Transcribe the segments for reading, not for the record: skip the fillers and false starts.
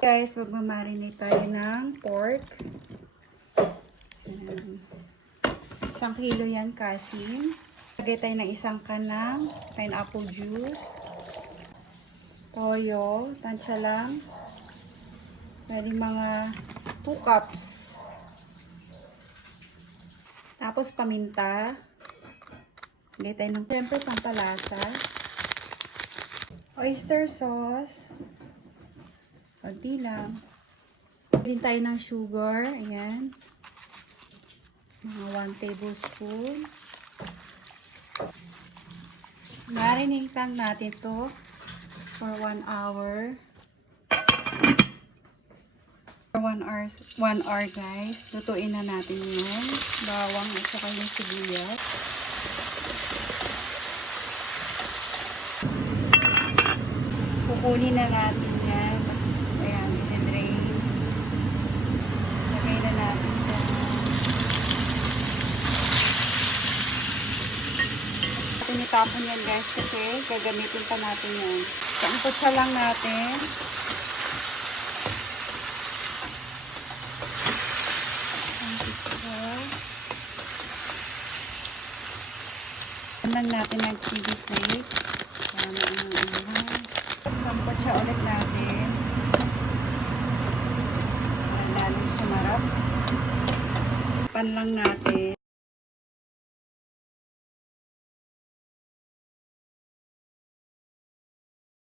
Guys, magmamarinate tayo ng pork. 1 kilo yan kasi. Lagay tayo ng 1 can ng pineapple juice. Toyo, tansya lang. Pwede mga 2 cups. Tapos paminta. Lagay tayo ng siyempre pampalasa. Oyster sauce. Kunti lang. Lagyan tayo ng sugar. Ayan. Mga 1 tablespoon. Marinate lang natin to for 1 hour. For 1 hour guys. Lutuin na natin yung bawang at saka yung sibuyas. Kukunin na natin yan. Ayan, i-drain. Lagay na natin yan. Tinitapon yan guys kasi gagamitin pa natin yan. Kampot siya lang natin. Lang natin ng chili flakes. Para maangang-angang. Sampot siya ulit natin. Para lalong sumarap. Pan lang natin.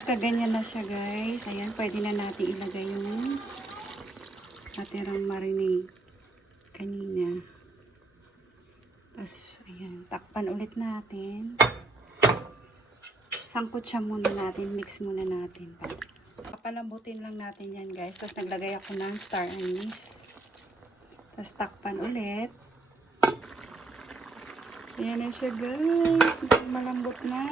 Kaganyan na siya guys. Ayan, pwede na natin ilagay yung natirang marinade kanina. Tapos, ayan, takpan ulit natin. Sangkot siya muna natin, mix muna natin. Papalambutin lang natin yan guys. Tapos naglagay ako ng star anise. Tapos takpan ulit. Ayan na siya guys. Malambot na.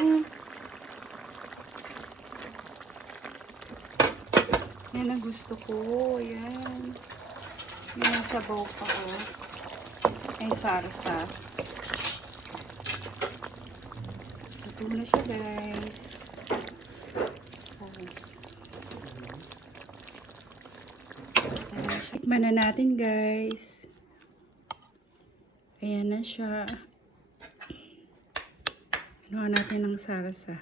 Yan ang gusto ko. Ayan. Yan ang sabaw pa ko. Ay sarsa. Ito na siya guys. Tikman na natin guys. Ayan na siya. Kinuha natin ng sarsa.